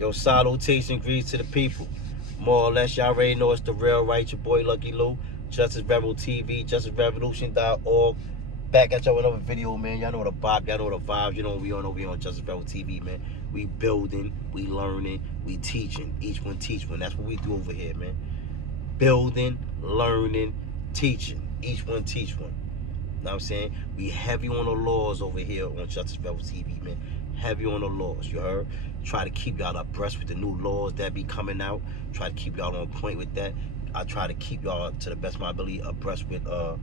Yo, salutation, greetings to the people. More or less, y'all already know it's the real right. Your boy Lucky Lou, Justice Rebel TV, JusticeRevolution.org. Back at y'all with another video, man. Y'all know the vibe, y'all know the vibes. You know we on Justice Rebel TV, man. We building, we learning, we teaching. Each one teach one. That's what we do over here, man. Building, learning, teaching. Each one teach one. You know what I'm saying? We heavy on the laws over here on Justice Rebel TV, man. Heavy on the laws, you heard? Try to keep y'all abreast with the new laws that be coming out. Try to keep y'all on point with that. I try to keep y'all, to the best of my ability, abreast with the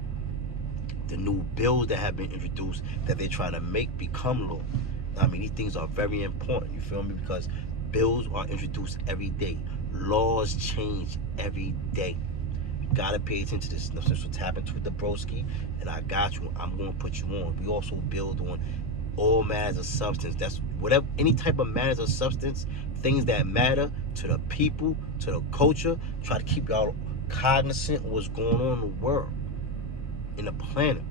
new bills that have been introduced that they try to make become law. I mean, these things are very important, you feel me? Because bills are introduced every day. Laws change every day. You gotta pay attention to this. This is what's happened with the broski, and I got you. I'm gonna put you on. We also build on all matters of substance. That's whatever, any type of matters of substance, things that matter to the people, to the culture. Try to keep y'all cognizant of what's going on in the world, in the planet,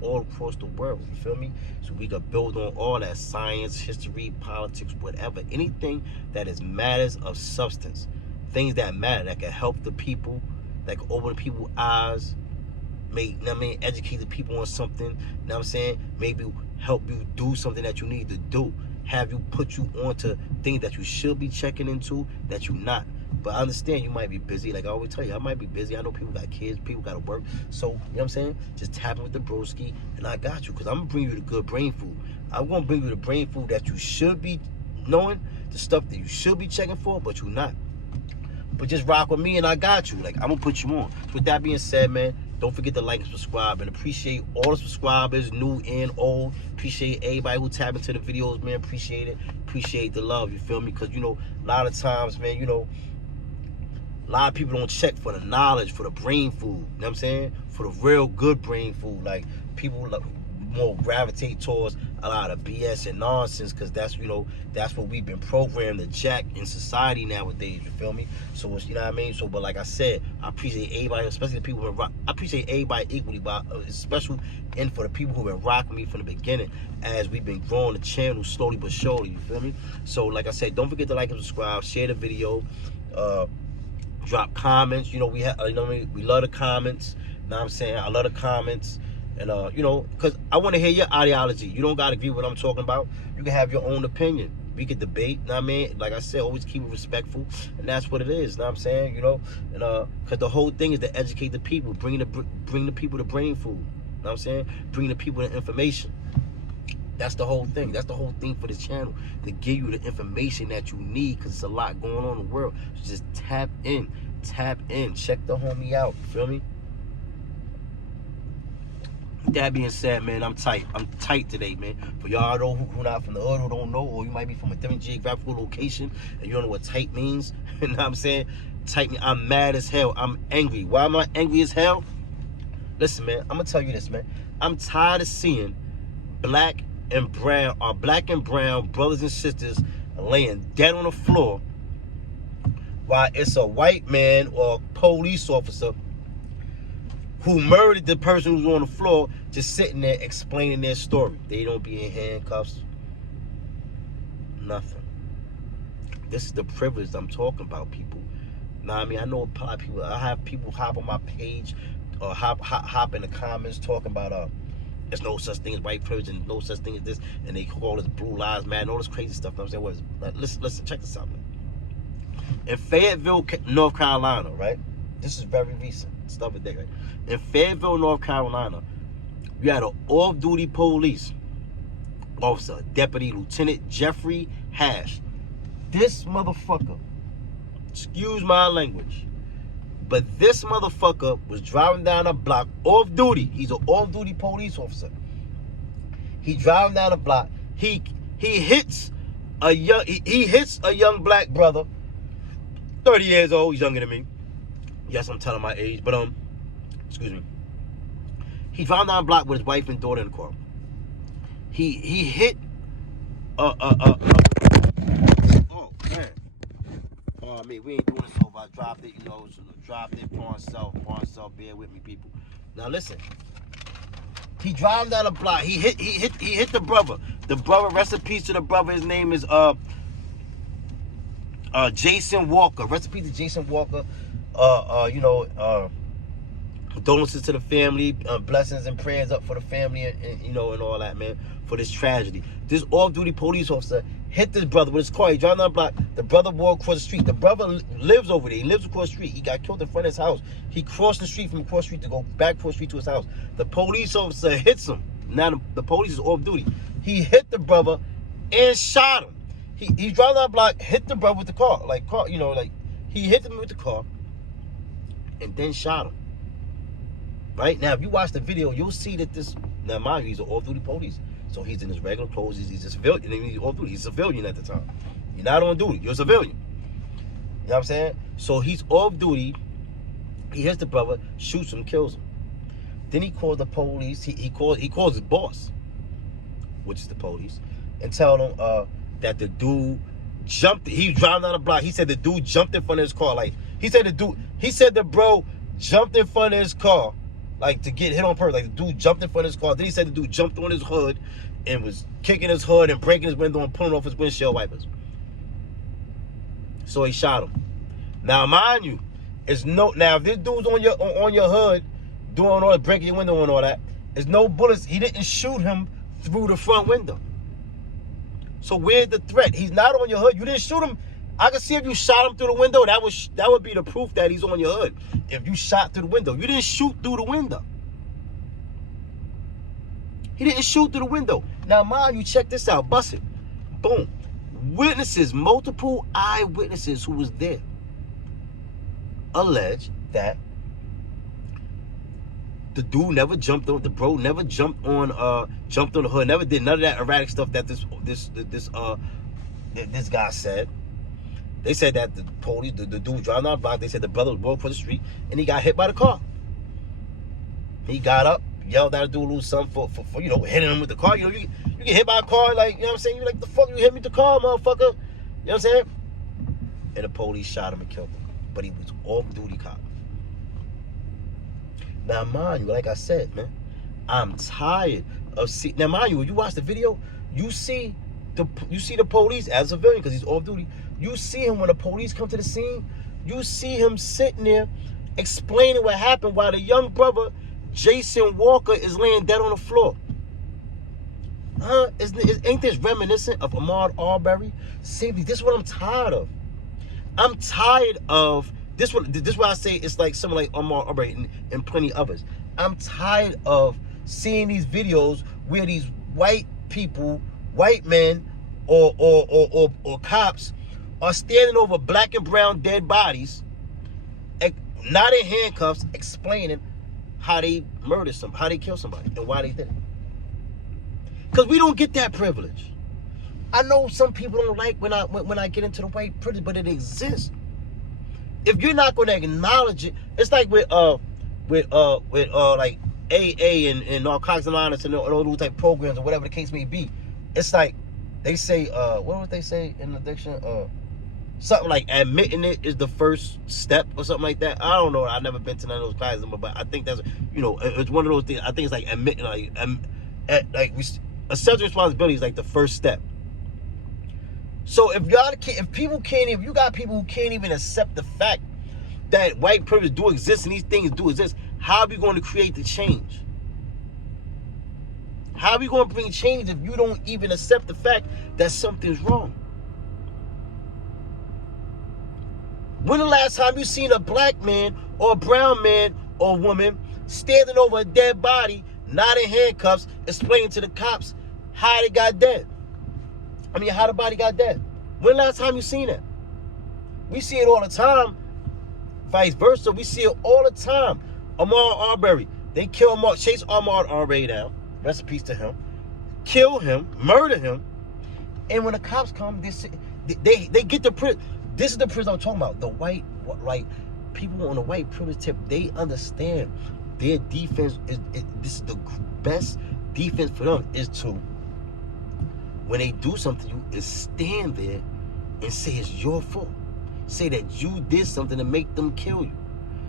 all across the world. You feel me? So we can build on all that: science, history, politics, whatever. Anything that is matters of substance, things that matter, that can help the people, that can open people's eyes, make, you know what I mean, educate the people on something, you know what I'm saying? Maybe help you do something that you need to do. Have you put you onto things that you should be checking into that you not. But I understand you might be busy. Like I always tell you, I might be busy. I know people got kids, people got to work. So, you know what I'm saying? Just tap in with the broski, and I got you. Because I'm going to bring you the good brain food. I'm going to bring you the brain food that you should be knowing, the stuff that you should be checking for, but you're not. But just rock with me, and I got you. Like, I'm going to put you on. So with that being said, man, don't forget to like and subscribe, and appreciate all the subscribers, new and old. Appreciate everybody who tap into the videos, man. Appreciate it. Appreciate the love, you feel me? Because, you know, a lot of times, man, you know, a lot of people don't check for the knowledge, for the brain food. You know what I'm saying? For the real good brain food. Like, people more gravitate towards a lot of BS and nonsense, because that's, you know, that's what we've been programmed to jack in society nowadays, you feel me? So it's, you know what I mean? So, but like I said, I appreciate everybody, especially the people who been rock. I appreciate everybody equally, but it's special and for the people who been rocking me from the beginning as we've been growing the channel slowly but surely, you feel me? So like I said, don't forget to like and subscribe, share the video, drop comments. You know, we have, you know what I mean? We love the comments. You know what I'm saying? I love the comments. And, you know, because I want to hear your ideology. You don't got to agree with what I'm talking about. You can have your own opinion. We could debate, you know what I mean? Like I said, always keep it respectful. And that's what it is, you know what I'm saying? You know, and because the whole thing is to educate the people, bring the people the brain food. You know what I'm saying? Bring the people the information. That's the whole thing. That's the whole thing for this channel, to give you the information that you need, because it's a lot going on in the world. So just tap in, check the homie out, you feel me? That being said, man, I'm tight today, man. For y'all who not from the hood, who don't know, or you might be from a different geographical location and you don't know what tight means, you know what I'm saying? Tight means I'm mad as hell. I'm angry. Why am I angry as hell? Listen, man, I'm gonna tell you this, man. I'm tired of seeing black and brown brothers and sisters laying dead on the floor while it's a white man or a police officer who murdered the person who's on the floor, just sitting there explaining their story. They don't be in handcuffs. Nothing. This is the privilege I'm talking about, people. Now, I mean, I know a lot of people. I have people hop on my page or hop in the comments talking about there's no such thing as white privilege and no such thing as this, and they call this blue lives matter and all this crazy stuff. You know what I'm saying? What is it? Listen, check this out, man. In Fayetteville, North Carolina, right? This is very recent stuff today, right? In Fayetteville, North Carolina, you had an off-duty police officer, Deputy Lieutenant Jeffrey Hash. This motherfucker, excuse my language, but this motherfucker was driving down a block off-duty. He's an off-duty police officer. He driving down a block. He hits a young black brother, 30 years old. He's younger than me. Yes, I'm telling my age, but excuse me. He driving down the block with his wife and daughter in the car. He hit oh man. Oh man, we ain't doing this over. I dropped it, you know, so dropped it, pawn self, bear with me, people. Now listen. He driving down the block. He hit the brother. The brother, rest in peace to the brother. His name is Jason Walker. Rest in peace to Jason Walker. Condolences to the family, blessings and prayers up for the family, and all that, man, for this tragedy. This off-duty police officer hit this brother with his car. He driving down the block. The brother walked across the street. The brother lives over there. He lives across the street. He got killed in front of his house. He crossed the street from across the street to go back across the street to his house. The police officer hits him. Now the police is off-duty. He hit the brother and shot him. He's driving down the block, hit the brother with the car. He hit him with the car and then shot him. Right? Now, if you watch the video, you'll see that now mind you, he's an off-duty police. So he's in his regular clothes. He's a civilian. He's off-duty. He's a civilian at the time. You're not on duty. You're a civilian. You know what I'm saying? So he's off-duty. He hits the brother, shoots him, kills him. Then he calls the police. He calls his boss, which is the police, and tell them that the dude jumped. He was driving down the block. He said the dude jumped in front of his car. He said the bro jumped in front of his car. To get hit on purpose. The dude jumped in front of his car. Then he said the dude jumped on his hood and was kicking his hood and breaking his window and pulling off his windshield wipers. So he shot him. Now, mind you, now if this dude's on your hood doing all that, breaking your window and all that, there's no bullets. He didn't shoot him through the front window. So where's the threat? He's not on your hood. You didn't shoot him. I can see if you shot him through the window, that would be the proof that he's on your hood. If you shot through the window. You didn't shoot through the window. He didn't shoot through the window. Now, mind you, check this out. Bust it. Boom. Witnesses, multiple eyewitnesses who was there, allege that the dude never jumped on, the bro never jumped on the hood, never did none of that erratic stuff that this guy said. They said that the police, the dude driving down the block, they said the brother was walking across the street and he got hit by the car. He got up, yelled at the dude, lose something for hitting him with the car. You get hit by a car, you know what I'm saying? You're like, the fuck you hit me with the car, motherfucker? You know what I'm saying? And the police shot him and killed him. But he was off-duty cop. Now, mind you, like I said, man, I'm tired of seeing. Now, mind you, when you watch the video, you see the police as a civilian because he's off-duty. You see him when the police come to the scene. You see him sitting there explaining what happened while the young brother, Jason Walker, is laying dead on the floor. Ain't this reminiscent of Ahmaud Arbery? Safety. This is what I'm tired of. I'm tired of this. This is why I say it's like someone like Ahmaud Arbery and plenty others. I'm tired of seeing these videos where these white people, white men, or cops are standing over black and brown dead bodies, not in handcuffs, explaining how they murdered somebody, how they killed somebody, and why they did it. Because we don't get that privilege. I know some people don't like when I get into the white privilege, but it exists. If you're not going to acknowledge it, it's like with like AA and Narcotics Anonymous and all those type programs or whatever the case may be. It's like they say, what would they say in addiction? Something like admitting it is the first step or something like that. I don't know. I've never been to none of those classes, but I think that's, it's one of those things. I think it's like admitting, accepting responsibility is like the first step. So if you got people who can't even accept the fact that white privilege do exist and these things do exist, how are we going to create the change? How are we going to bring change if you don't even accept the fact that something's wrong? When the last time you seen a black man or a brown man or woman standing over a dead body, not in handcuffs, explaining to the cops how they got dead? How the body got dead. When the last time you seen that? We see it all the time. Vice versa, we see it all the time. Ahmaud Arbery, they kill chase Ahmaud Arbery down. Rest in peace to him. Kill him, murder him, and when the cops come, they get the prison. This is the prison I'm talking about. The white, people on the white privilege tip, they understand their defense this is the best defense for them is to, when they do something to you, is stand there and say it's your fault. Say that you did something to make them kill you.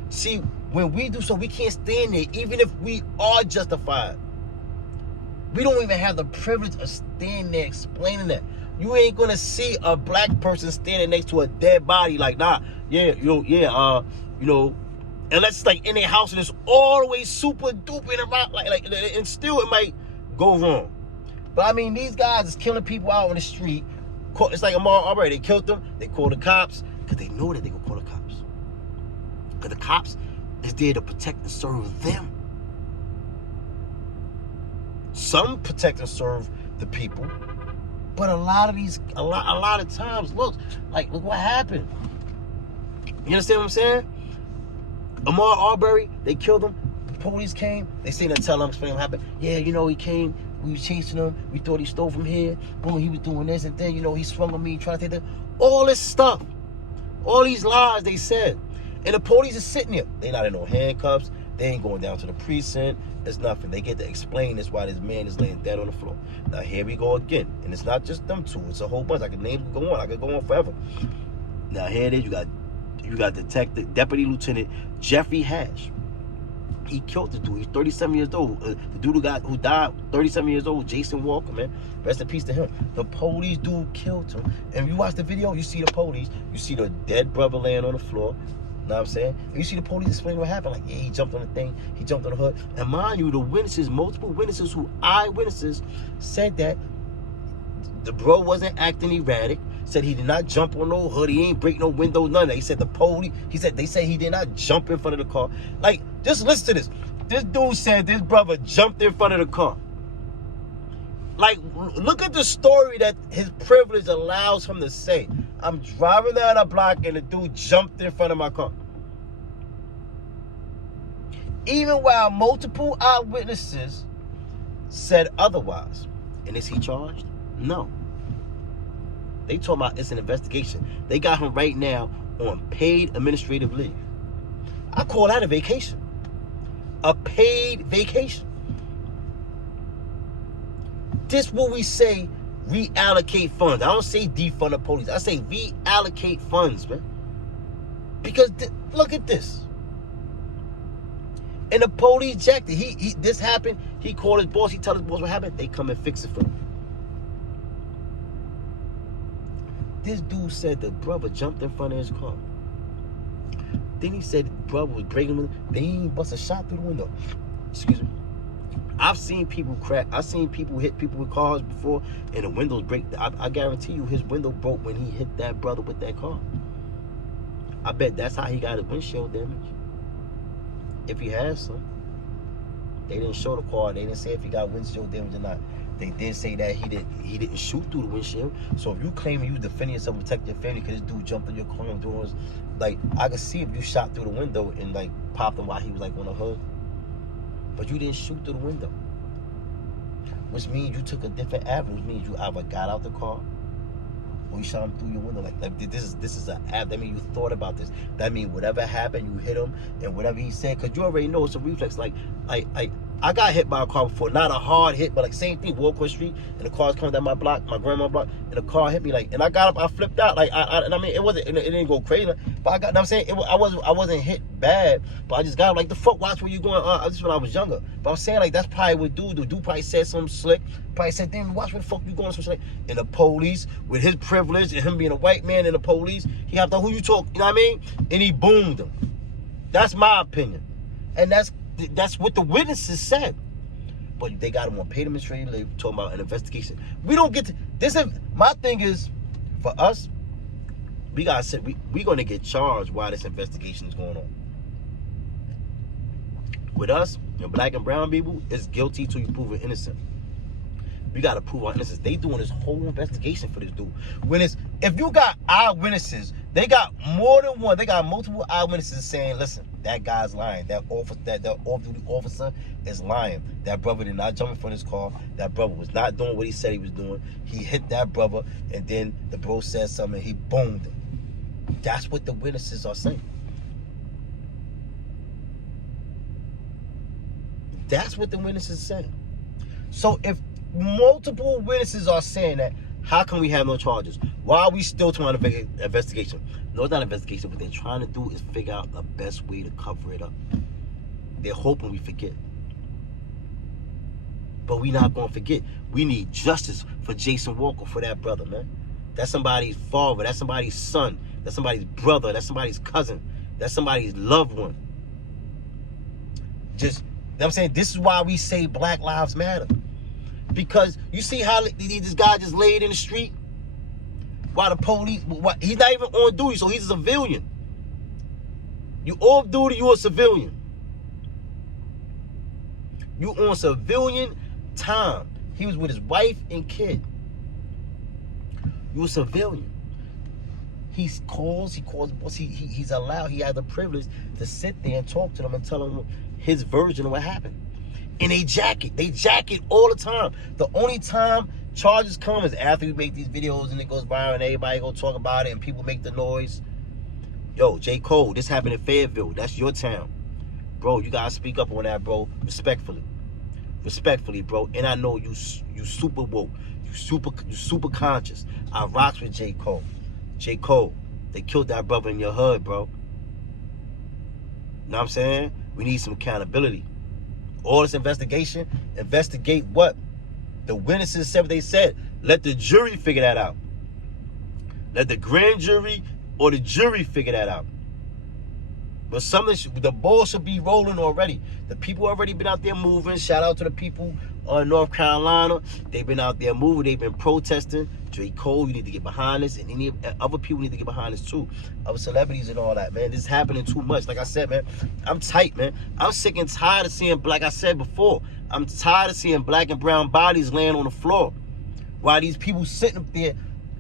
See, when we do so, we can't stand there, even if we are justified. We don't even have the privilege of standing there explaining that. You ain't gonna see a black person standing next to a dead body like, nah, yeah, you know, unless it's like in their house and it's all the way super duper and around, and still it might go wrong. But I mean, these guys is killing people out on the street. It's like already they killed them. They call the cops because they know that they gonna call the cops. Because the cops is there to protect and serve them. Some protect and serve the people, but a lot of times, look what happened. You understand what I'm saying? Ahmaud Arbery, they killed him. The police came. They say that tell him, explain what happened. Yeah, you know, he came. We was chasing him. We thought he stole from here. Boom, he was doing this and then, you know, he swung on me, trying to take that. All this stuff. All these lies they said. And the police is sitting there. They not in no handcuffs. They ain't going down to the precinct. It's nothing. They get to explain this why this man is laying dead on the floor. Now here we go again. And it's not just them two. It's a whole bunch. I could name go on. I could go on forever. Now here it is. You got Deputy Lieutenant Jeffrey Hash. He killed the dude. He's 37 years old. The dude who died, 37 years old, Jason Walker, man. Rest in peace to him. The police dude killed him. And you watch the video, you see the police. You see the dead brother laying on the floor. You know what I'm saying? And you see the police explain what happened. Like, yeah, he jumped on the thing. He jumped on the hood. And mind you, the witnesses, multiple witnesses eyewitnesses, said that the bro wasn't acting erratic. Said he did not jump on no hood. He ain't break no windows, none of that. He said they said he did not jump in front of the car. Like, just listen to this. This dude said this brother jumped in front of the car. Like, look at the story that his privilege allows him to say. I'm driving down a block and the dude jumped in front of my car. Even while multiple eyewitnesses said otherwise. And is he charged? No. They talking about it's an investigation. They got him right now on paid administrative leave. I call that a vacation. A paid vacation. This what we say, reallocate funds. I don't say defund the police. I say reallocate funds, man. Because look at this. And the police jacked it. This happened. He called his boss. He told his boss what happened. They come and fix it for him. This dude said the brother jumped in front of his car. Then he said the brother was breaking him. They ain't bust a shot through the window. Excuse me. I've seen people crack. I've seen people hit people with cars before and the windows break. I guarantee you his window broke when he hit that brother with that car. I bet that's how he got his windshield damage. If he has some. They didn't show the car. They didn't say if he got windshield damage or not. They did say that he didn't shoot through the windshield. So if you claiming you defending yourself and protect your family because this dude jumped in your car and doing, like, I could see if you shot through the window and like popped him while he was like on the hood. But you didn't shoot through the window. Which means you took a different avenue. Which means you either got out the car or you shot him through your window. Like this is an app. That means you thought about this. That means whatever happened, you hit him and whatever he said, because you already know it's a reflex. Like I got hit by a car before, not a hard hit, but like same thing, walk across the street, and the car's coming down my block, my grandma's block, and the car hit me, like, and I got up, I flipped out, like, I mean, it didn't go crazy, but I got, I'm saying, I wasn't hit bad, but I just got, like, the fuck, watch where you going, this is when I was younger, but I'm saying, like, that's probably what the dude probably said something slick, probably said, damn, watch where the fuck you going, some shit, and the police, with his privilege, and him being a white man and the police, he have to, who you talk, you know what I mean, and he boomed him. That's my opinion, and that's what the witnesses said. But they got him on paid administrative leave, talking about an investigation. We don't get to this. My thing is, for us, we gotta sit. We gonna get charged while this investigation is going on. With us, and black and brown people, it's guilty till you prove it innocent. We gotta prove our innocence. They doing this whole investigation for this dude. If you got eyewitnesses, they got more than one. They got multiple eyewitnesses saying, "Listen, that guy's lying. That off-duty officer is lying. That brother did not jump in front of his car. That brother was not doing what he said he was doing. He hit that brother, and then the bro said something, and he boomed him." That's what the witnesses are saying. That's what the witnesses are saying. So if multiple witnesses are saying that, how can we have no charges? Why are we still trying to investigation? No, it's not an investigation. What they're trying to do is figure out the best way to cover it up. They're hoping we forget. But we're not going to forget. We need justice for Jason Walker, for that brother, man. That's somebody's father. That's somebody's son. That's somebody's brother. That's somebody's cousin. That's somebody's loved one. Just, you know what I'm saying? This is why we say Black Lives Matter. Because you see how this guy just laid in the street? While the police, he's not even on duty, so he's a civilian. You off duty, you a civilian. You on civilian time. He was with his wife and kid. You a civilian. He calls, he's allowed, he has the privilege to sit there and talk to them and tell them his version of what happened. And they jacket all the time. The only time charges come is after we make these videos and it goes viral and everybody go talk about it and people make the noise. Yo, J. Cole, this happened in Fayetteville. That's your town. Bro, you gotta speak up on that, bro. Respectfully. Respectfully, bro. And I know you super woke. You super conscious. I rocks with J. Cole. J. Cole, they killed that brother in your hood, bro. Know what I'm saying? We need some accountability. All this investigation, investigate what? The witnesses said what they said. Let the jury figure that out. Let the grand jury or the jury figure that out. But the ball should be rolling already. The people already been out there moving. Shout out to the people in North Carolina. They've been out there moving. They've been protesting. J. Cole, you need to get behind this. And any other people need to get behind this too. Other celebrities and all that, man. This is happening too much. Like I said, man, I'm tight, man. I'm sick and tired of seeing, like I said before, I'm tired of seeing black and brown bodies laying on the floor. While these people sitting up there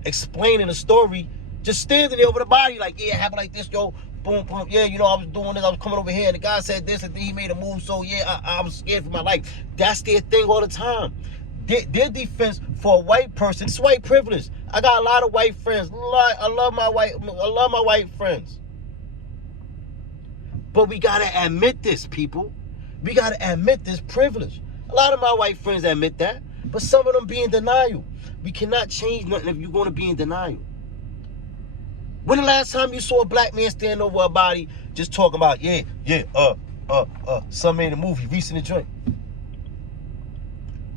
explaining the story, just standing there over the body like, yeah, it happened like this, yo. Boom, boom. Yeah, you know, I was doing this. I was coming over here. And the guy said this, and then he made a move. So, yeah, I'm scared for my life. That's their thing all the time. Their defense for a white person, it's white privilege. I got a lot of white friends. I love my white friends. But we got to admit this, people. We got to admit this privilege. A lot of my white friends admit that. But some of them be in denial. We cannot change nothing if you're going to be in denial. When the last time you saw a black man stand over a body just talking about, some made a movie, recent joint?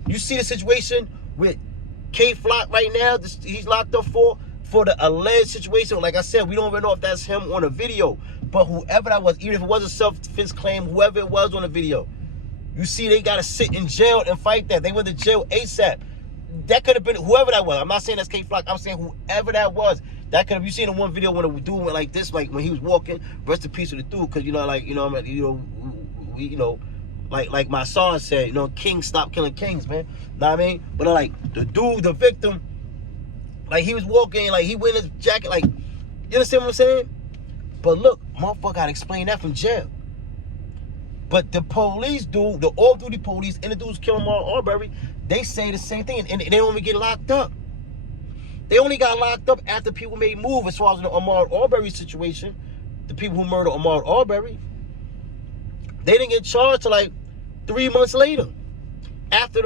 You see the situation with K Flock right now, he's locked up for the alleged situation. Like I said, we don't even know if that's him on a video. But whoever that was, even if it was a self-defense claim, whoever it was on the video, you see they got to sit in jail and fight that. They went to jail ASAP. That could have been whoever that was. I'm not saying that's K Flock. I'm saying whoever that was. That could have, you seen in one video when the dude went like this, like when he was walking, rest in peace to the dude, because like my son said, kings stop killing kings, man. Know what I mean? But like the dude, the victim, like he was walking, like he went in his jacket, like, you understand what I'm saying? But look, motherfucker gotta explain that from jail. But the police dude, the off-duty police, and the dudes killing Ahmaud Arbery, they say the same thing, and they don't even get locked up. They only got locked up after people made move as far as the Ahmaud Arbery situation. The people who murdered Ahmaud Arbery. They didn't get charged till like 3 months later. After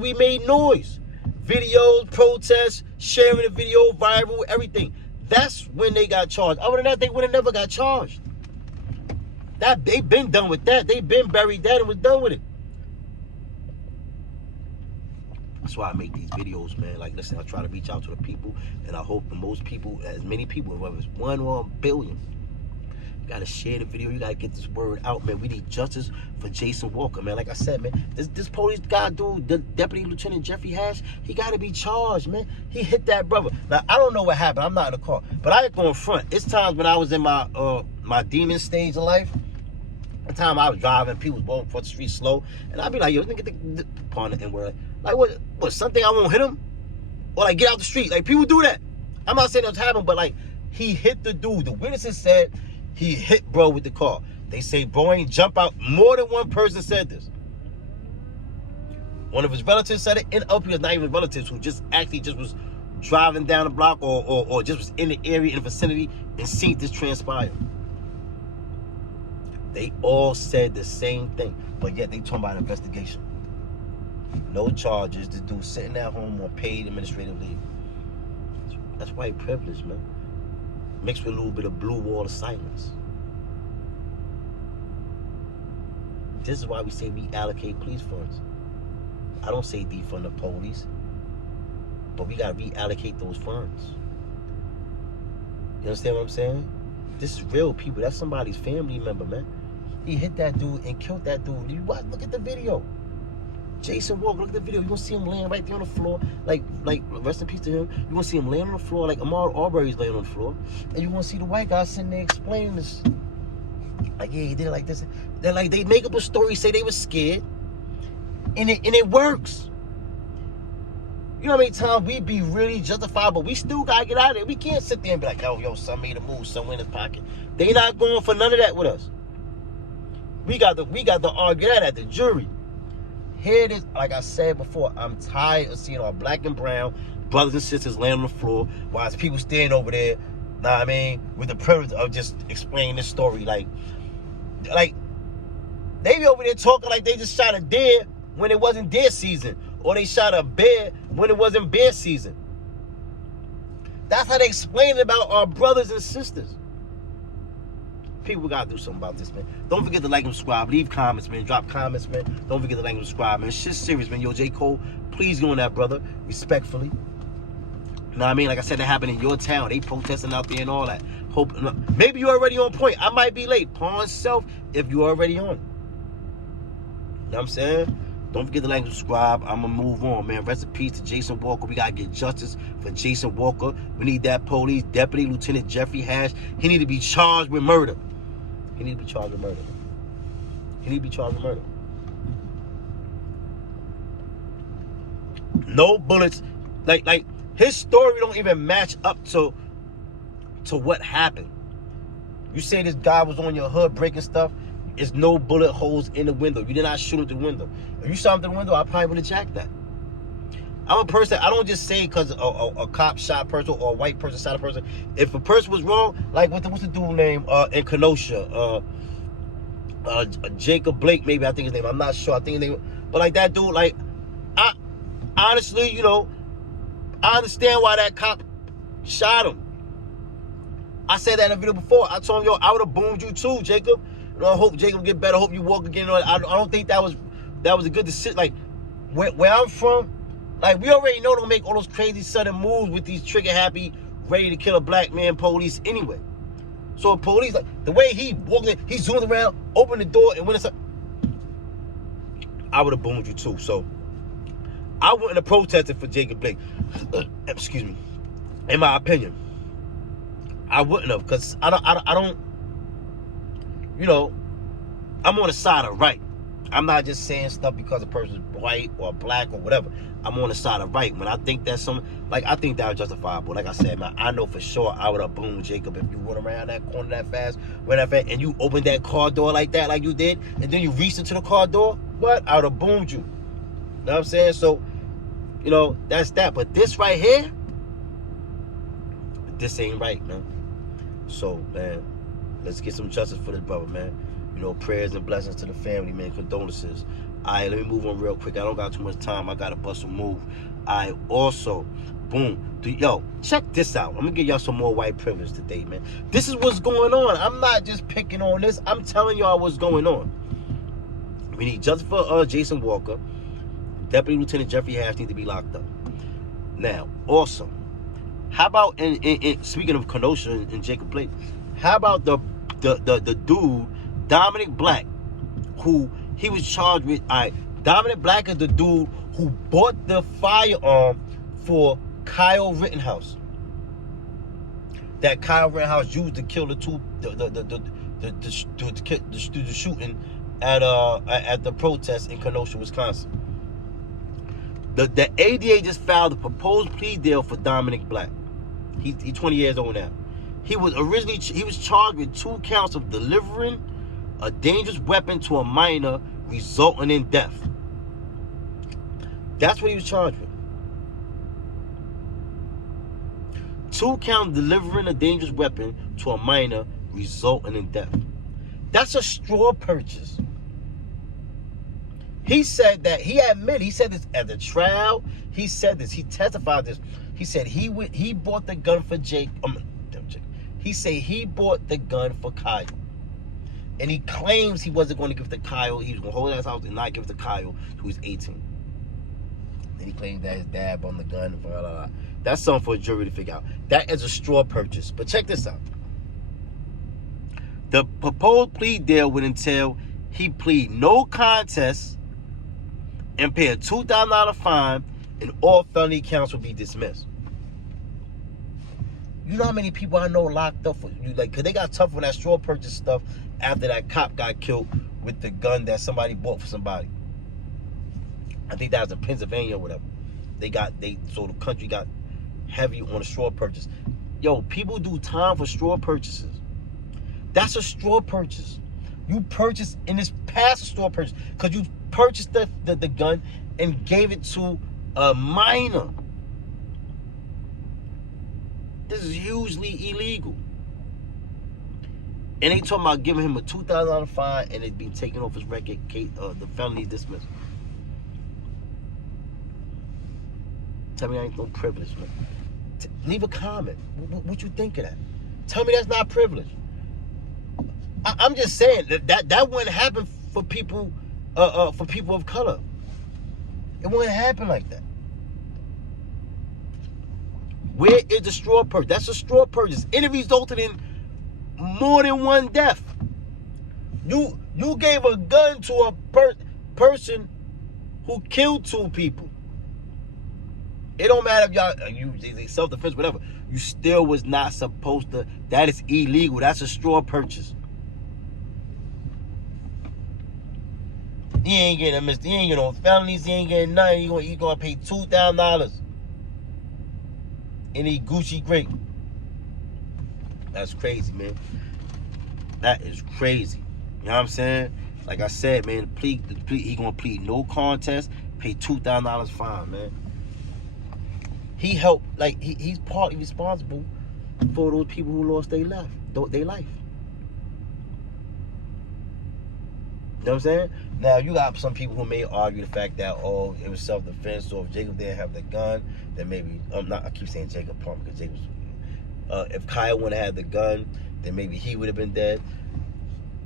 we made noise. Videos, protests, sharing the video, viral, everything. That's when they got charged. Other than that, they would have never got charged. They've been done with that. They've been buried that and was done with it. That's why I make these videos, man. Like, listen, I try to reach out to the people, and I hope the most people, as many people, whether it's 1 or 1 billion, you gotta share the video. You gotta get this word out, man. We need justice for Jason Walker, man. Like I said, man, this police guy, dude, the Deputy Lieutenant Jeffrey Hash, he gotta be charged, man. He hit that brother. Now, I don't know what happened. I'm not in the car, but I ain't going front. It's times when I was in my demon stage of life. The time I was driving, people was walking across the street slow, and I'd be like, yo, nigga, get the pawn it N-word. Like, what, something I won't hit him? Or like, get out the street. Like, people do that. I'm not saying that's happened, but like, he hit the dude. The witnesses said he hit bro with the car. They say bro ain't jump out. More than one person said this. One of his relatives said it, and other people, not even relatives, who just was driving down the block or just was in the area, in the vicinity, and seen this transpire. They all said the same thing, but yet they talking about an investigation. No charges. The dude sitting at home on paid administrative leave. That's white privilege, man. Mixed with a little bit of blue wall of silence. This is why we say we allocate police funds. I don't say defund the police. But we gotta reallocate those funds. You understand what I'm saying? This is real people. That's somebody's family member, man. He hit that dude and killed that dude. You watch, look at the video. Jason Walker, look at the video. You gonna see him laying right there on the floor, like rest in peace to him. You gonna see him laying on the floor, like Ahmaud Arbery's laying on the floor, and you gonna see the white guy sitting there explaining this. Like, yeah, he did it like this. They're like, they make up a story, say they were scared, and it works. You know how many times we be really justified, but we still gotta get out of there. We can't sit there and be like, yo, son made a move somewhere in his pocket. They not going for none of that with us. We got to argue that at the jury. Here it is, like I said before, I'm tired of seeing our black and brown brothers and sisters laying on the floor while there's people standing over there, know what I mean, with the privilege of just explaining this story. Like they be over there talking like they just shot a deer when it wasn't deer season, or they shot a bear when it wasn't bear season. That's how they explain it about our brothers and sisters. People, we gotta do something about this, man. Don't forget to like and subscribe. Leave comments, man. Drop comments, man. Don't forget to like and subscribe, man. Shit's serious, man. Yo, J. Cole, please go on that, brother. Respectfully. You know what I mean? Like I said, that happened in your town. They protesting out there and all that. Hope maybe you're already on point. I might be late. Pawn self if you're already on. You know what I'm saying? Don't forget to like and subscribe. I'm going to move on, man. Rest in peace to Jason Walker. We got to get justice for Jason Walker. We need that police. Deputy Lieutenant Jeffrey Hash. He need to be charged with murder. He need to be charged with murder. He need to be charged with murder. No bullets. Like his story don't even match up to what happened. You say this guy was on your hood breaking stuff. There's no bullet holes in the window. You did not shoot him through the window. If you shot him through the window, I probably would have jacked that. I'm a person, I don't just say because a cop shot a person or a white person shot a person. If a person was wrong, like what's the dude name in Kenosha? Jacob Blake, maybe I think his name. I'm not sure. I think his name. But like that dude, like, I honestly, you know, I understand why that cop shot him. I said that in a video before. I told him, yo, I would have boomed you too, Jacob. You know, I hope Jacob get better. I hope you walk again. I don't think that was a good decision. Like, where I'm from, like, we already know don't make all those crazy sudden moves with these trigger-happy, ready to kill a black man police anyway. So police, like, the way he walked in, he zoomed around, opened the door, and went inside. I would have boomed you too. So I wouldn't have protested for Jacob Blake. Excuse me. In my opinion, I wouldn't have, because I don't, you know, I'm on the side of right. I'm not just saying stuff because a person's white or black or whatever. I'm on the side of right. When I think that's something, like, I think that's justifiable. Like I said, man, I know for sure I would have boomed Jacob if you went around that corner that fast, and you opened that car door like that, like you did, and then you reached into the car door. What? I would have boomed you. You know what I'm saying? So, you know, that's that. But this right here, this ain't right, man. So, man, let's get some justice for this brother, man. You know, prayers and blessings to the family, man. Condolences. All right, let me move on real quick. I don't got too much time. I got to bust a move. I also, boom. Yo, check this out. I'm going to give y'all some more white privilege today, man. This is what's going on. I'm not just picking on this. I'm telling y'all what's going on. We need justice for Jason Walker. Deputy Lieutenant Jeffrey Hash need to be locked up. Now, also, how about, in speaking of Kenosha and Jacob Blake, how about the dude, Dominic Black, who he was charged with? All right, Dominic Black is the dude who bought the firearm for Kyle Rittenhouse. That Kyle Rittenhouse used to kill the shooting at the protest in Kenosha, Wisconsin. The ADA just filed a proposed plea deal for Dominic Black. He's 20 years old now. He was charged with 2 counts of delivering a dangerous weapon to a minor, resulting in death. That's what he was charged with. 2 counts delivering a dangerous weapon to a minor, resulting in death. That's a straw purchase. He said that, he said this at the trial. He said this, he testified this. He said he bought the gun for he said he bought the gun for Kyle. And he claims he wasn't going to give it to Kyle. He was going to hold it at his house and not give it to Kyle, who was 18. And he claimed that his dad bought the gun. Blah, blah, blah. That's something for a jury to figure out. That is a straw purchase. But check this out. The proposed plea deal would entail he plead no contest and pay a $2,000 fine, and all felony counts will be dismissed. You know how many people I know locked up for you, like, cause they got tough on that straw purchase stuff after that cop got killed with the gun that somebody bought for somebody. I think that was in Pennsylvania or whatever. So the country got heavy on the straw purchase. Yo, people do time for straw purchases. That's a straw purchase. You purchased, and it's past a straw purchase, because you purchased the gun and gave it to a minor. This is hugely illegal. And they talking about giving him a $2,000 fine and it be taken off his record, the felony dismissal. Tell me I ain't no privilege, man. Leave a comment. What you think of that? Tell me that's not privilege. I'm just saying that wouldn't happen for people of color. It wouldn't happen like that. Where is the straw purchase? That's a straw purchase. And it resulted in more than one death. You gave a gun to a person who killed 2 people. It don't matter if you self-defense, whatever. You still was not supposed to. That is illegal. That's a straw purchase. He ain't getting he ain't getting no felonies. He ain't getting nothing. He gonna pay $2,000. And he Gucci great. That's crazy, man. That is crazy. You know what I'm saying? Like I said, man, he gonna plead no contest, pay $2,000 fine, man. He helped, like he's partly responsible for those people who lost their life. You know what I'm saying? Now, you got some people who may argue the fact that, oh, it was self-defense, so if Jacob didn't have the gun, then maybe, I keep saying Jacob Palmer, because Jacob if Kyle wouldn't have had the gun, then maybe he would have been dead,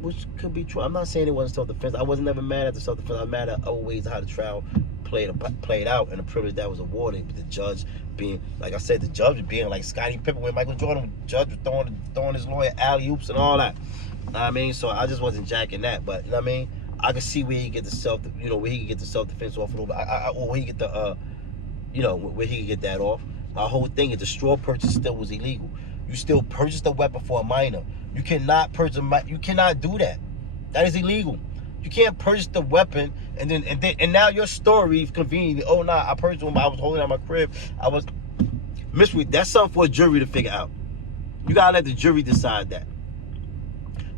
which could be true. I'm not saying it wasn't self-defense. I wasn't never mad at the self-defense. I'm mad at other ways how the trial played out and the privilege that was awarded. But the judge being, like I said, the judge being like Scottie Pippen with Michael Jordan, the judge was throwing his lawyer alley-oops and all that. You know what I mean? So I just wasn't jacking that. But you know what I mean? I could see where he get the where he could get the self-defense off a little bit. Or where he get the where he could get that off. My whole thing is the straw purchase still was illegal. You still purchased a weapon for a minor. You cannot purchase you cannot do that. That is illegal. You can't purchase the weapon and now your story conveniently, oh nah, I purchased one, I was holding it at my crib. I was misread. That's something for a jury to figure out. You gotta let the jury decide that.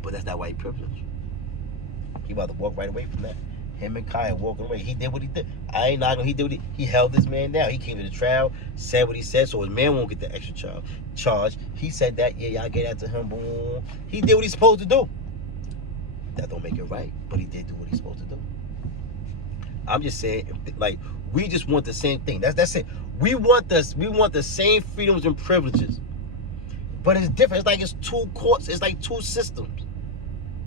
But that's not why he privileged. He about to walk right away from that. Him and Kyle walking away. He did what he did. I ain't knocking. He did what he held this man down. He came to the trial, said what he said, so his man won't get the extra charge. He said that, yeah, y'all get that to him. Boom. He did what he's supposed to do. That don't make it right, but he did do what he's supposed to do. I'm just saying, like, we just want the same thing. That's it. We want the same freedoms and privileges. But it's different. It's like it's 2 courts. It's like 2 systems.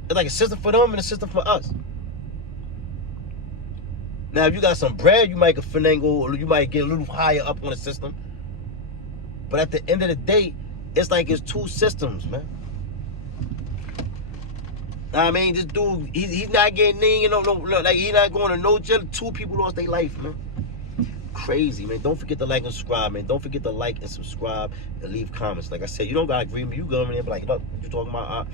It's like a system for them and a system for us. Now, if you got some bread, you might get finagle, or you might get a little higher up on the system. But at the end of the day, it's like it's 2 systems, man. I mean, this dude, he's not getting in, like he's not going to no jail. 2 people lost their life, man. Crazy, man. Don't forget to like and subscribe, man. Don't forget to like and subscribe and leave comments. Like I said, you don't gotta agree with me. You go in there and be like, look, what you talking about?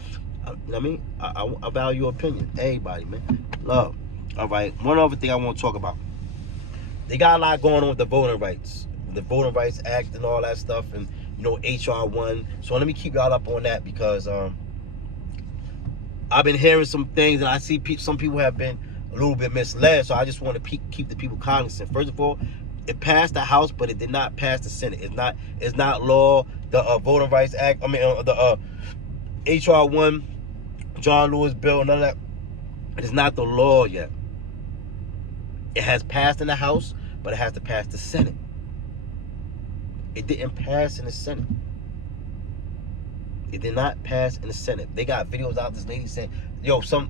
You know what I mean? I value your opinion. Everybody, man. Love. All right. One other thing I want to talk about. They got a lot going on with the Voting Rights. The Voting Rights Act and all that stuff, and, Hr1. So let me keep y'all up on that, because I've been hearing some things, and I see some people have been a little bit misled, so I just want to keep the people cognizant. First of all, it passed the House, but it did not pass the Senate. It's not law. The Voting Rights Act, the Hr1, John Lewis bill, none of that. It is not the law yet. It has passed in the House, but it has to pass the Senate. It didn't pass in the Senate. It did not pass in the Senate. They got videos out. This lady said, Yo, some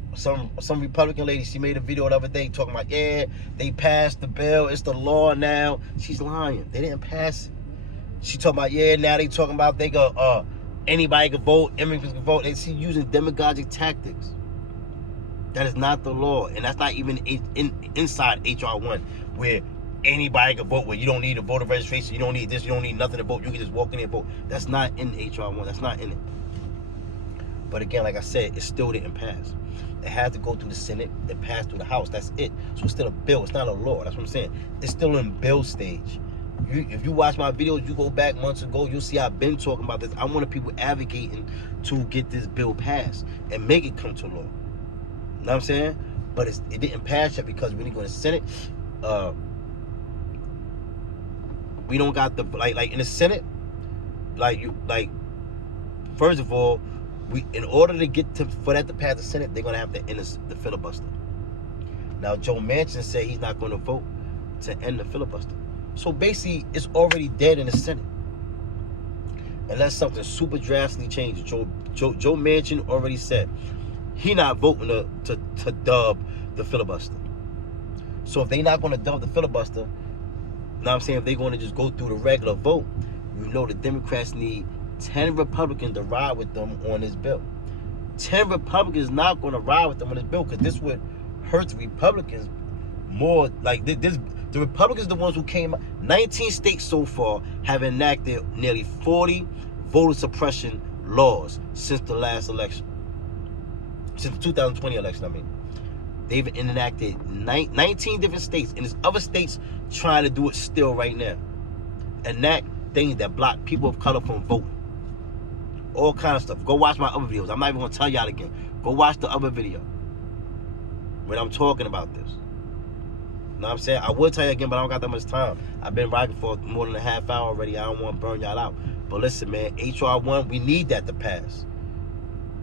Republican lady, she made a video the other day talking about, yeah, they passed the bill, it's the law now. She's lying. They didn't pass it. She talking about, yeah, now they talking about they go, anybody can vote, immigrants can vote. She using demagogic tactics. That is not the law, and that's not even inside Hr1, where anybody can vote, where you don't need a voter registration, you don't need this, you don't need nothing to vote, you can just walk in and vote. That's not in Hr1, that's not in it. But again, like I said, it still didn't pass. It had to go through the Senate, it passed through the House, that's it. So it's still a bill, it's not a law, that's what I'm saying. It's still in bill stage. If you watch my videos, you go back months ago, you'll see I've been talking about this. I'm one of the people advocating to get this bill passed and make it come to law. You know what I'm saying? But it didn't pass yet because when you go to the Senate, we don't got the like in the Senate, first of all, in order to get for that to pass the Senate, they're gonna have to end the filibuster. Now Joe Manchin said he's not gonna vote to end the filibuster. So basically, it's already dead in the Senate. Unless something super drastically changes. Joe Manchin already said he not voting to dub the filibuster. So if they not going to dub the filibuster, you know what I'm saying, if they're going to just go through the regular vote, you know the Democrats need 10 Republicans to ride with them on this bill. 10 Republicans not going to ride with them on this bill because this would hurt the Republicans more. Like this. The Republicans are the ones who came. 19 states so far have enacted nearly 40 voter suppression laws since the last election. Since the 2020 election, I mean. They've enacted 19 different states, and there's other states trying to do it still right now. Enact things that block people of color from voting. All kind of stuff. Go watch my other videos. I'm not even going to tell y'all again. Go watch the other video when I'm talking about this. You know what I'm saying? I would tell you again, but I don't got that much time. I've been rocking for more than a half hour already. I don't want to burn y'all out. But listen, man, Hr1, we need that to pass.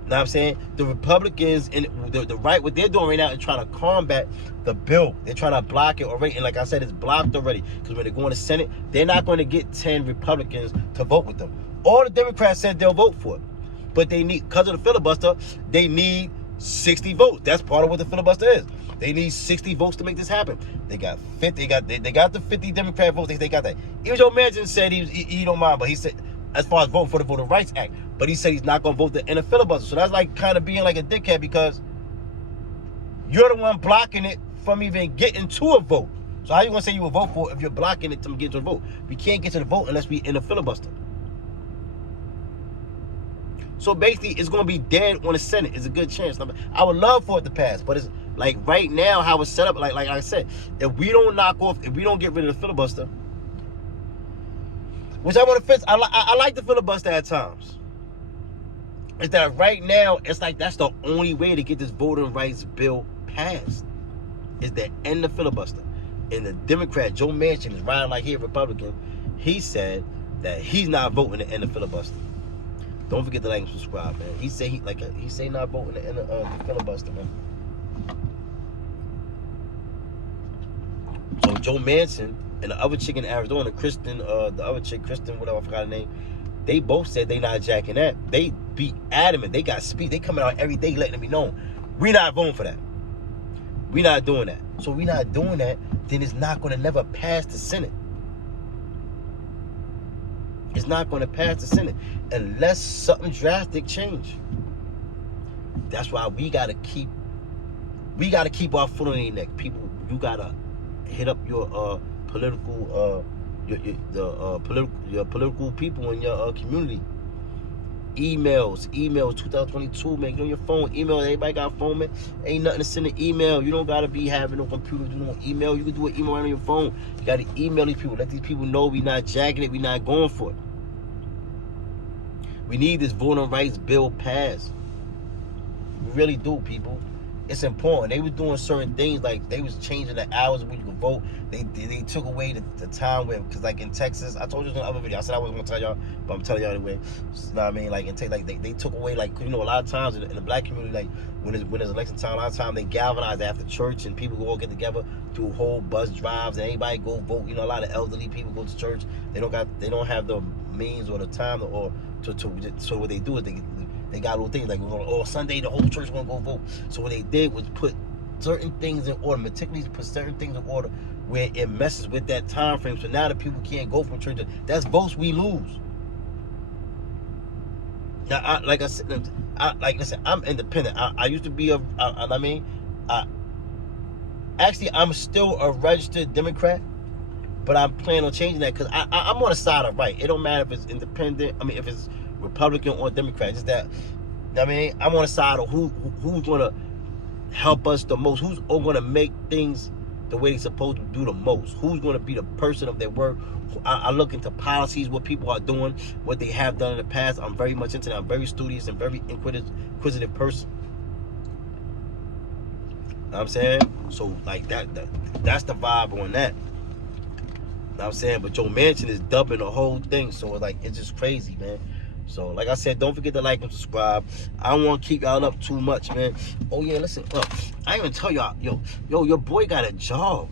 You know what I'm saying? The Republicans and the right, what they're doing right now is trying to combat the bill. They're trying to block it already. And like I said, it's blocked already. Because when they go in the Senate, they're not going to get 10 Republicans to vote with them. All the Democrats said they'll vote for it. But they need, because of the filibuster, they need 60 votes. That's part of what the filibuster is. They need 60 votes to make this happen. They got 50. They got the 50 Democrat votes. They got that. Even Joe Manchin said he don't mind, but he said as far as voting for the Voter Rights Act, but he said he's not going to vote in a filibuster. So that's like kind of being like a dickhead because you're the one blocking it from even getting to a vote. So how you going to say you will vote for it if you're blocking it to get to the vote? We can't get to the vote unless we in a filibuster. So basically, it's going to be dead on the Senate. It's a good chance. I would love for it to pass, but it's like right now how it's set up. Like I said, if we don't get rid of the filibuster, which I want to fix. I like the filibuster at times. Is that right now? It's like that's the only way to get this voting rights bill passed. Is to end the filibuster. And the Democrat Joe Manchin is riding like he a Republican. He said that he's not voting to end the filibuster. Don't forget to like and subscribe, man. He say he not voting to end the filibuster, man. So Joe Manchin and the other chick in Arizona, Kristen, the other chick, Kristen, whatever, I forgot her name, they both said they not jacking that. They be adamant. They got speed. They coming out every day letting it be known. We not voting for that. We not doing that. So we not doing that, then it's not going to never pass the Senate. It's not going to pass the Senate unless something drastic change. That's why we got to keep our foot on their neck. People, you got to hit up your political political people in your community. Emails 2022, man. Get on your phone. Email. Everybody got a phone, man. Ain't nothing to send an email. You don't gotta be having no computer, do no email. You can do an email right on your phone. You gotta email these people. Let these people know we not jacking it. We not going for it. We need this voting rights bill passed. We really do, people. It's important. They was doing certain things, like they was changing the hours when you could vote. They took away the time where, because like in Texas, I told you in the other video, I said I wasn't gonna tell y'all, but I'm telling y'all anyway. You know what I mean? Like in Texas, like they took away, like, you know, a lot of times in the black community, like when there's election time, a lot of times they galvanize after church and people all get together, do whole bus drives and anybody go vote. You know, a lot of elderly people go to church. They don't have the means or the time so what they do is They got little things like, oh, Sunday the whole church gonna go vote. So what they did was put certain things in order, meticulously put certain things in order where it messes with that time frame. So now the people can't go from church. That's votes we lose. Now, like I said, I'm independent. I used to be actually, I'm still a registered Democrat, but I'm planning on changing that because I'm on the side of right. It don't matter if it's independent. I mean, if it's Republican or Democrat. Just that, I'm on the side of who's gonna help us the most. Who's gonna make things the way they're supposed to do the most. Who's gonna be the person of their word. I look into policies, what people are doing, what they have done in the past. I'm very much into that. I'm very studious and very inquisitive person. You know what I'm saying? So like that's the vibe on that. You know what I'm saying? But Joe Manchin is dubbing the whole thing. So it's just crazy, man. So like I said, don't forget to like and subscribe. I don't want to keep y'all up too much, man. Oh yeah, listen, look, I ain't even tell y'all, yo, your boy got a job.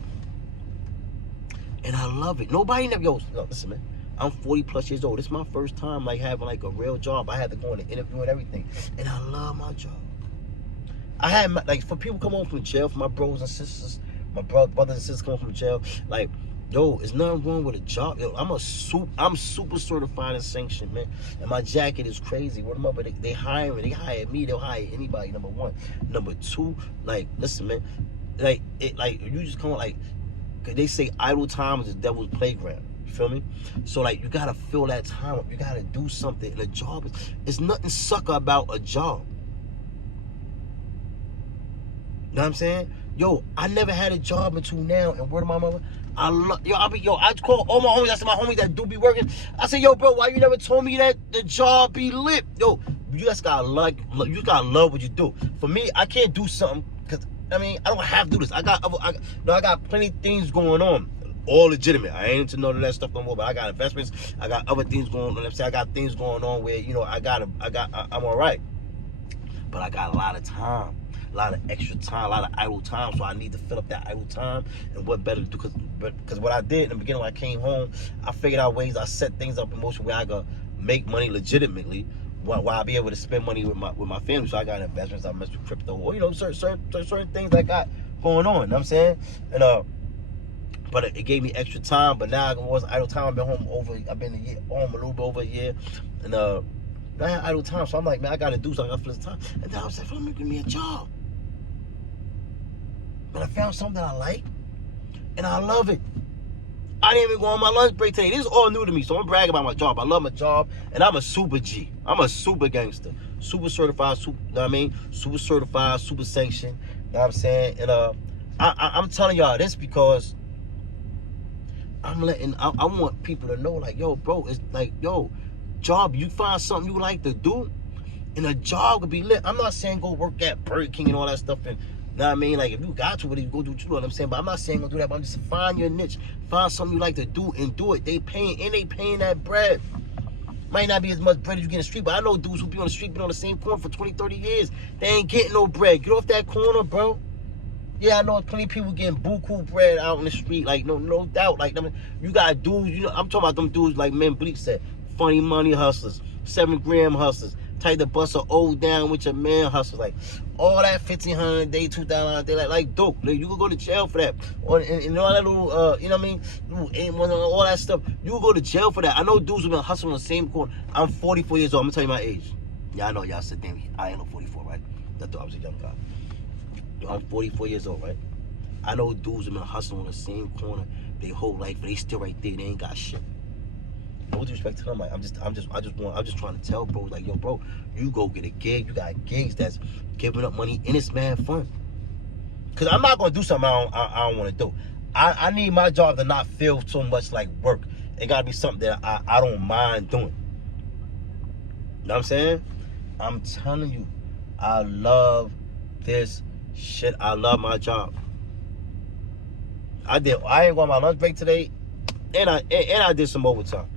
And I love it. Nobody never, look, listen, man. I'm 40 plus years old. This is my first time having a real job. I had to go on an interview and everything. And I love my job. I had for people come home from jail, for my bros and sisters, my brothers and sisters come home from jail, there's nothing wrong with a job. Yo, I'm super certified and sanctioned, man. And my jacket is crazy. What am I? But they hire me. They hire me. They'll hire anybody. Number one. Number two, listen, man. You just come on, they say idle time is the devil's playground. You feel me? So you gotta fill that time up. You gotta do something. And a job is nothing sucker about a job. You know what I'm saying? Yo, I never had a job until now. And word of my mother, I call all my homies. I said my homies that do be working. I said, yo, bro, why you never told me that the job be lit? Yo, you just gotta love what you do. For me, I can't do something because I don't have to do this. I got plenty of things going on. All legitimate. I ain't into none of that stuff no more. But I got investments. I got other things going on. I got things going on where I'm all right. But I got a lot of time. A lot of extra time, a lot of idle time, so I need to fill up that idle time. And what better to do? Because what I did in the beginning when I came home, I figured out ways. I set things up in motion where I could make money legitimately, while I be able to spend money with my family. So I got investments. I mess with crypto, or certain things I got going on. You know what I'm saying? And but it gave me extra time. But now I was idle time. I've been home home a little bit over a year, and I had idle time. So I'm like, man, I gotta do something. I fill this time. And then I was like, I'm making me a job. But I found something I like, and I love it. I didn't even go on my lunch break today. This is all new to me, so I'm bragging about my job. I love my job, and I'm a super G. I'm a super gangster. Super certified, you know what I mean? Super certified, super sanctioned, you know what I'm saying? And I'm telling y'all this because I want people to know, yo, bro, it's job, you find something you like to do, and a job could be lit. I'm not saying go work at Burger King and all that stuff, and you know what I mean? If you got to, you go do what you know what I'm saying? But I'm not saying go do that, but I'm just find your niche. Find something you like to do and do it. They paying that bread. Might not be as much bread as you get in the street, but I know dudes who be on the street, been on the same corner for 20, 30 years. They ain't getting no bread. Get off that corner, bro. Yeah, I know plenty of people getting buku bread out in the street, no doubt. You got dudes, I'm talking about them dudes like Men Bleak said, funny money hustlers, 7 gram hustlers, type to bust an old down with your man hustlers, all that $1,500 a day, $2,000 a day, dope. You could go to jail for that. And all that little, you know what I mean? All that stuff. You could go to jail for that. I know dudes who been hustling on the same corner. I'm 44 years old. I'm gonna tell you my age. Yeah, I know y'all said, damn, I ain't no 44, right? That's I was a young guy. Yo, I'm 44 years old, right? I know dudes who been hustling on the same corner their whole life, but they still right there. They ain't got shit. No disrespect to them, I'm just trying to tell bro, yo, bro, you go get a gig. You got gigs that's giving up money and it's mad fun. Cause I'm not gonna do something I don't want to do. I need my job to not feel so much like work. It gotta be something that I don't mind doing. You know what I'm saying? I'm telling you, I love this shit. I love my job. I ain't going on my lunch break today, and I did some overtime.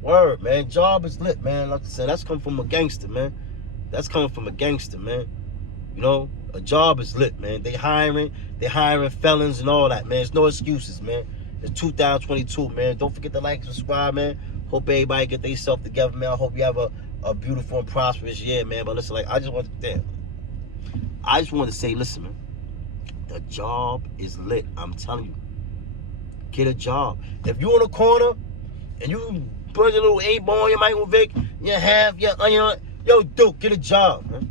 Word, man. Job is lit, man. Like I said, that's coming from a gangster, man. That's coming from a gangster, man. You know, a job is lit, man. They hiring felons and all that, man. There's no excuses, man. It's 2022, man. Don't forget to like and subscribe, man. Hope everybody get themselves together, man. I hope you have a a beautiful and prosperous year, man. But listen, like, I just want to say, listen, man, the job is lit. I'm telling you, get a job. If you on the corner and you put your little 8-ball on your Michael Vick, you have your onion, yo, dude, get a job, man.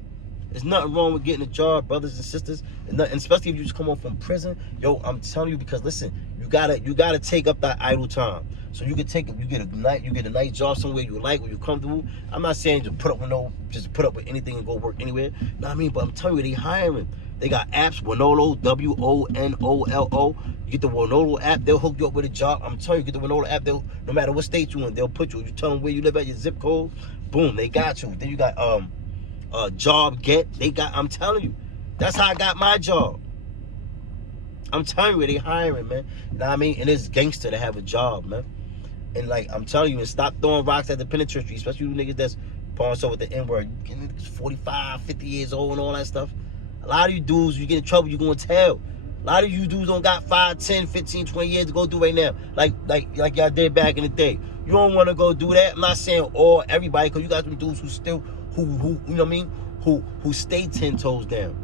There's nothing wrong with getting a job, brothers and sisters, and especially if you just come home from prison. Yo, I'm telling you, because listen, you gotta take up that idle time. So you can you get a nice job somewhere you like, where you're comfortable. I'm not saying just put up with anything and go work anywhere. You know what I mean? But I'm telling you, they hiring. They got apps, Wonolo, WONOLO. You get the Wonolo app, they'll hook you up with a job. I'm telling you, get the Wonolo app, no matter what state you in, they'll put you. You tell them where you live at, your zip code, boom, they got you. Then you got job get. I'm telling you, that's how I got my job. I'm telling you, they hiring, man. You know what I mean? And it's gangster to have a job, man. And like, I'm telling you, and stop throwing rocks at the penitentiary, especially you niggas that's pouring stuff with the N-word. You getting 45, 50 years old and all that stuff. A lot of you dudes, you get in trouble, you gonna tell. A lot of you dudes don't got 5, 10, 15, 20 years to go through right now. Like y'all did back in the day. You don't want to go do that. I'm not saying all everybody, because you got some dudes who still who you know what I mean, who stay 10 toes down.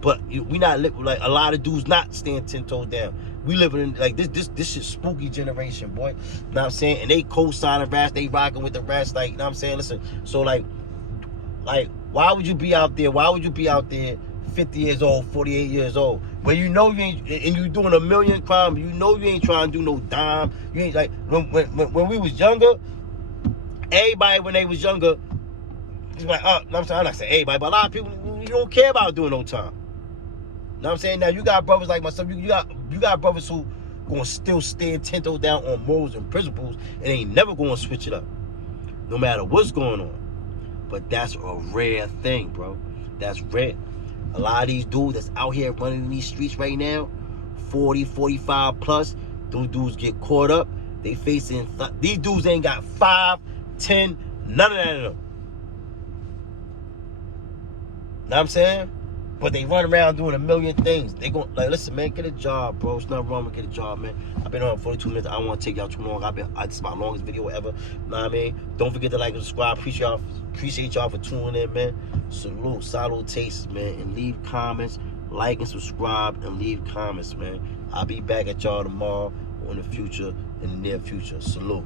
But we not like a lot of dudes not staying 10 toes down. We living in like this shit spooky generation, boy. You know what I'm saying? And they co-signing rats, they rocking with the rats, like, you know what I'm saying? Listen, so like why would you be out there? Why would you be out there 50 years old, 48 years old, when you know you ain't, and you doing a million crimes, you know you ain't trying to do no dime. You ain't like when we was younger, everybody when they was younger, it's like, I'm not saying everybody, but a lot of people, you don't care about doing no time. You know what I'm saying? Now you got brothers like myself, you got brothers who gonna still stand 10 toes down on morals and principles and ain't never gonna switch it up, no matter what's going on. But that's a rare thing, bro. That's rare. A lot of these dudes that's out here running in these streets right now, 40, 45 plus, those dudes get caught up. They facing, these dudes ain't got 5, 10, none of that in them. Know what I'm saying? But they run around doing a million things. They gon' like, listen, man, get a job, bro. It's nothing wrong with get a job, man. I've been on 42 minutes. I don't want to take y'all too long. This is my longest video ever. Know what I mean? Don't forget to like and subscribe. Appreciate y'all for tuning in, man. Salutations, man. And leave comments. Like and subscribe and leave comments, man. I'll be back at y'all tomorrow or in the future, in the near future. Salute.